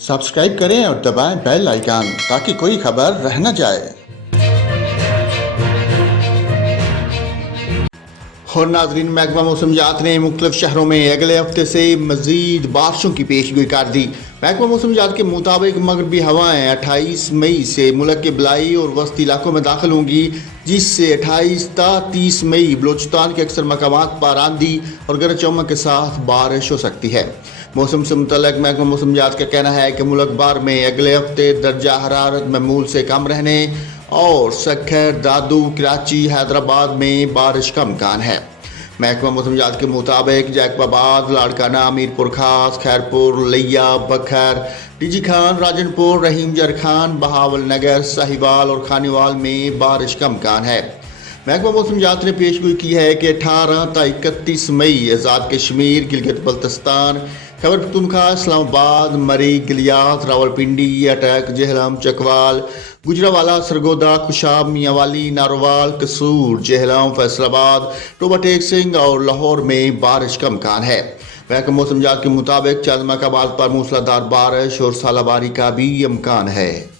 Subscribe करें और दबाएं बेल आइकन ताकि कोई खबर रह न जाए। और नाजरीन, महकमा मौसमियात ने मुख्तलिफ शहरों में अगले हफ्ते से मजीद बारिशों की पेशगोई कर दी। महकमा मौसमियात के मुताबिक मगरबी हवाएं 28 मई से मुल्क के बलाई और वस्ती इलाकों में दाखिल होंगी, जिससे 28 ta 30 मई बलूचिस्तान के अक्सर मकामात पर आंधी और गरज चमक के साथ बारिश हो सकती है। मौसम से मुतल्लिक महकमा मौसमियात का कहना है कि मुल्क भर में अगले हफ्ते दर्जा हरारत मामूल से कम रहने और सक्खर, दादू, कराची, हैदराबाद में बारिश का इम्कान है। महकमा मौसमियात के मुताबिक जैकबाबाद, लाड़काना, मीरपुर खास, खैरपुर, लिया, बखर, टीजी खान, राजनपुर, रहीम जर खान, बहावल नगर, साहिवाल और खानीवाल में बारिश का इम्कान है। महकमा मौसमियात ने पेशगोई की है कि 18 ta 31 मई आज़ाद कश्मीर, गिलगित बल्तिस्तान, खैबर पख्तूनख्वा, इस्लामाबाद, मरी, गिलियात, रावलपिंडी, अटक, जेहलम, चकवाल, गुजरावाला, सरगोदा, कुशाब, मियांवाली, नारोवाल, कसूर, जेहलम, फैसलाबाद, टोबा टेक सिंह और लाहौर में बारिश का इम्कान है। महकमा मौसमियात के मुताबिक चंद मकामात पर मूसलाधार बारिश और सालाबारी का भी इम्कान है।